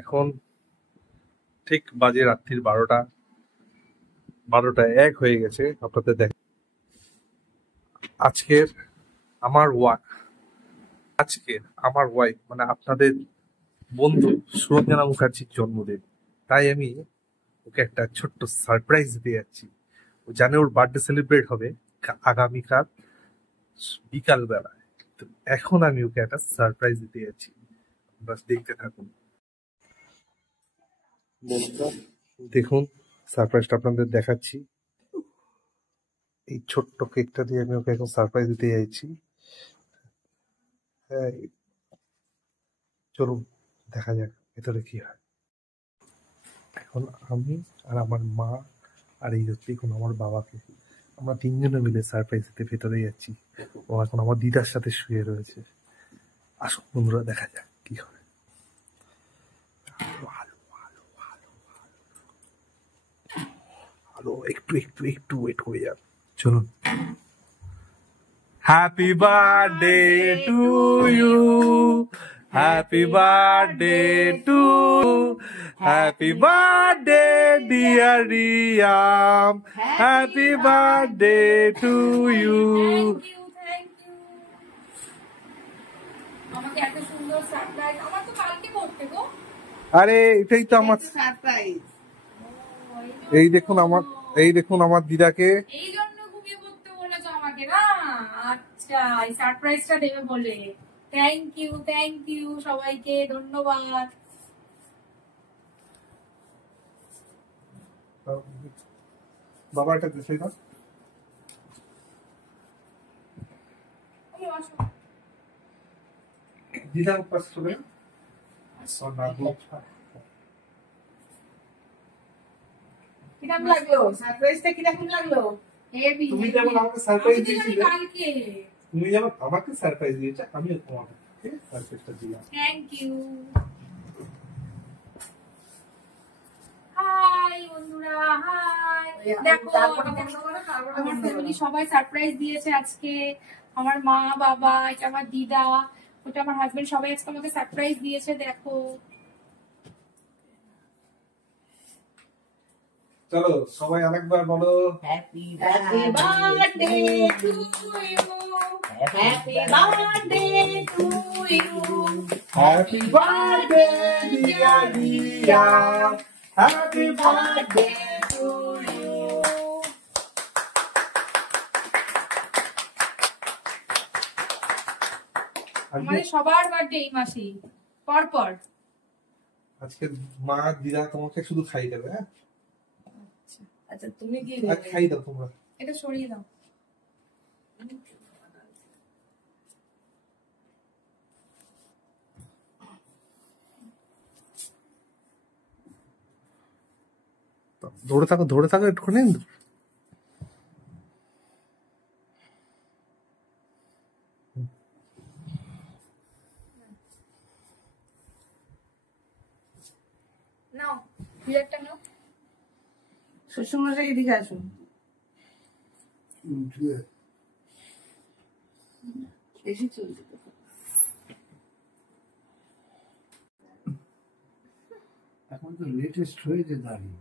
এখন ঠিক বাজে রাত্রির 12টা 1 হয়ে গেছে। আপনাদের দেখ আজকের আমার ওয়াইফ মানে আপনাদের বন্ধু সুরঞ্জনা মুখার্জির জন্মদিন। তাই আমি ওকে একটা ছোট্ট সারপ্রাইজ দিতে যাচ্ছি। ও জানে ওর বার্থডে সেলিব্রেট হবে আগামীকাল বিকাল বেলায়। তো এখন আমি ওকে একটা সারপ্রাইজ দিতে যাচ্ছি, বাস দেখতে থাকুন। দেখুন সারপ্রাইজটা আপনাদের দেখাচ্ছি। এই ছোট্ট কেকটা দিয়ে আমি ওকে এখন সারপ্রাইজ দিতে যাচ্ছি। হ্যাঁ, চলুন দেখা যাক ভেতরে কি হয়। এখন আমি আর আমার মা আর এই হচ্ছে এখন আমার বাবাকে, আমরা তিনজনে মিলে সারপ্রাইজ দিতে ভেতরে যাচ্ছি। ও এখন আমার দিদার সাথে শুয়ে রয়েছে। আসুন বন্ধুরা দেখা যাক কি হয়। আলো একটু একটু একটু ওয়েট করে যান, চলুন। Happy birthday to you, happy birthday to, happy birthday dear Riyam, happy birthday to you. আমাকে এত সুন্দর সারপ্রাইজ, আমার তো কালকে করতে গো। আরে এটাই তো আমার সারপ্রাইজ। এই দেখুন আমার দিদাকে। এই জন্য ঘুমিয়ে পড়তে বলেছো আমাকে না? আচ্ছা, এই সারপ্রাইজটা দেবে বলে। থ্যাংক ইউ সবাইকে, ধন্যবাদ। বাবা এটা দেশে না দিদার পাশ চলে কিরকম লাগলো সারপ্রাইজটা? কিরকম লাগলো? তুমি যেমন আমাকে সারপ্রাইজ দিয়েছিলে, তুমি যেমন আমাকে সারপ্রাইজ দিয়েছো, আমিও তোমাকে সারপ্রাইজটা দিলাম। Thank you. হাই বন্ধুরা, হাই। দেখো আমার ফ্যামিলি সবাই সারপ্রাইজ দিয়েছে আজকে। আমার মা বাবা, এটা আমার দিদা, ওটা আমার হাজবেন্ড, সবাই আজকে আমাকে সারপ্রাইজ দিয়েছে। দেখো চলো সবাই আরেকবার বলো happy birthday to you, happy birthday to you, happy birthday dear Riyam, happy birthday to you. আমাদের সবার বার্থডে এই মাসেই পর। আজকে মা দিদা তোমাকে শুধু খাই দেবে। হ্যাঁ আচ্ছা, তুমি কি খাই দাও তোমরা। এটা সরিয়ে দাও। ধরে থাকো একটুখানি। নাও প্লেটটা নাও। শ্বশুরমশাই এদিকে আসুন। বেশি চলছে এখন তো লেটেস্ট হয়েছে দাঁড়িয়ে।